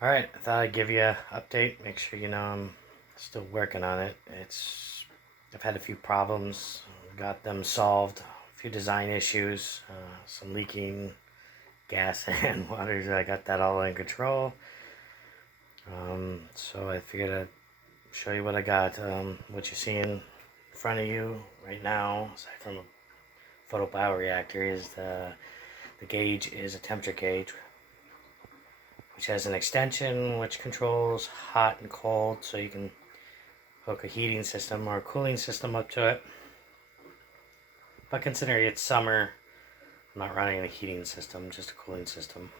Alright, I thought I'd give you an update. Make sure you know I'm still working on it. I've had a few problems, got them solved, a few design issues, some leaking gas and water. So I got that all in control. So I figured I'd show you what I got. What you see in front of you right now, aside from a photobioreactor, is the gauge is a temperature gauge, which has an extension which controls hot and cold, so you can hook a heating system or a cooling system up to it. But considering it's summer, I'm not running a heating system, just a cooling system.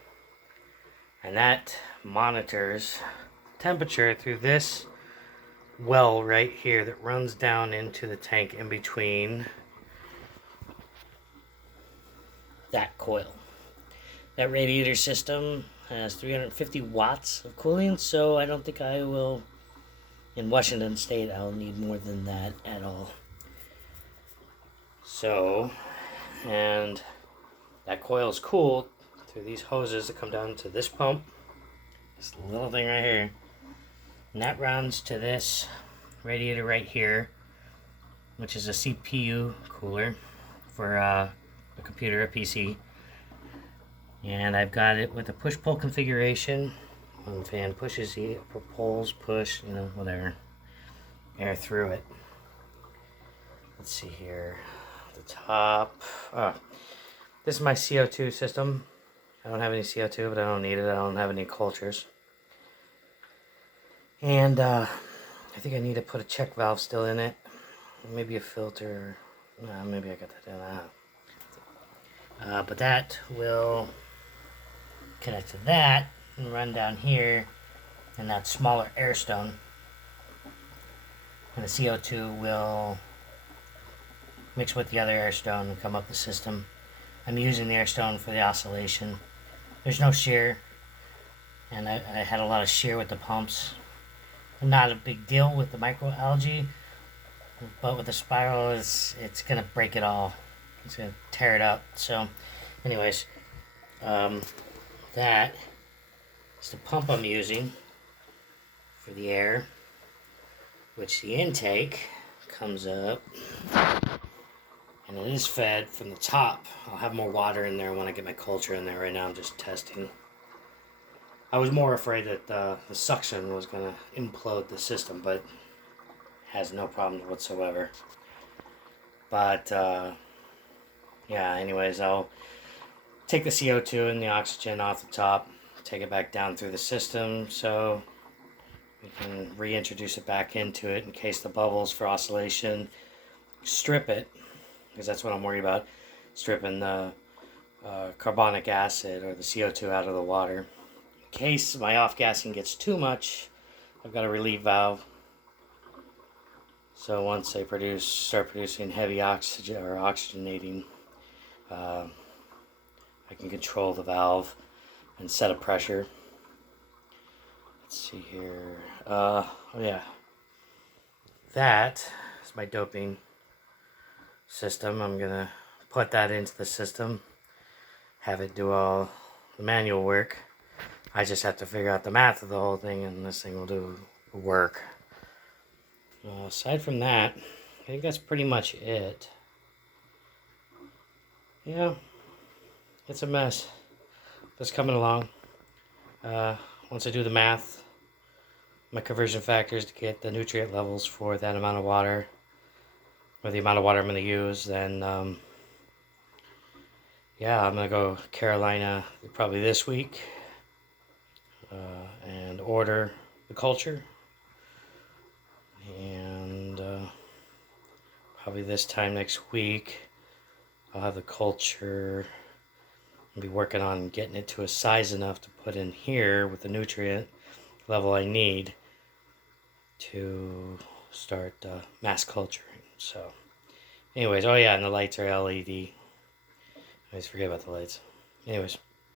And that monitors temperature through this well right here that runs down into the tank in between that coil. That radiator system has 350 watts of cooling, so I don't think I will, in Washington State, I'll need more than that at all. So, and that coil is cooled through these hoses that come down to this pump, this little thing right here, and that runs to this radiator right here, which is a CPU cooler for a computer, a PC. And I've got it with a push-pull configuration. One fan pushes, the pulls, push, whatever. Air through it. Let's see here. The top. This is my CO2 system. I don't have any CO2, but I don't need it. I don't have any cultures. And I think I need to put a check valve still in it. Maybe a filter. Maybe I got that in. But that will connect to that and run down here in that smaller air stone. And the CO2 will mix with the other air stone and come up the system. I'm using the air stone for the oscillation. There's no shear, and I had a lot of shear with the pumps. Not a big deal with the microalgae, but with the spiral, it's gonna break it all. It's gonna tear it up. So, anyways, that is the pump I'm using for the air, which the intake comes up, and it is fed from the top. I'll have more water in there when I get my culture in there. Right now I'm just testing. I was more afraid that the suction was going to implode the system, but has no problems whatsoever. But yeah, anyways, I'll take the CO2 and the oxygen off the top, take it back down through the system, so we can reintroduce it back into it in case the bubbles for oscillation. Strip it, because that's what I'm worried about, stripping the carbonic acid or the CO2 out of the water. In case my off-gassing gets too much, I've got a relief valve. So once I start producing heavy oxygen or oxygenating, I can control the valve and set a pressure. Let's see here. Oh yeah. That is my doping system. I'm gonna put that into the system, have it do all the manual work. I just have to figure out the math of the whole thing, and this thing will do the work. Aside from that, I think that's pretty much it. Yeah, it's a mess. It's coming along. Once I do the math, my conversion factors to get the nutrient levels for that amount of water, or the amount of water I'm going to use, then yeah, I'm going to go Carolina probably this week and order the culture. And probably this time next week, I'll have the culture. I'll be working on getting it to a size enough to put in here with the nutrient level I need to start mass culturing. So, anyways, oh yeah, and the lights are LED. I always forget about the lights. Anyways.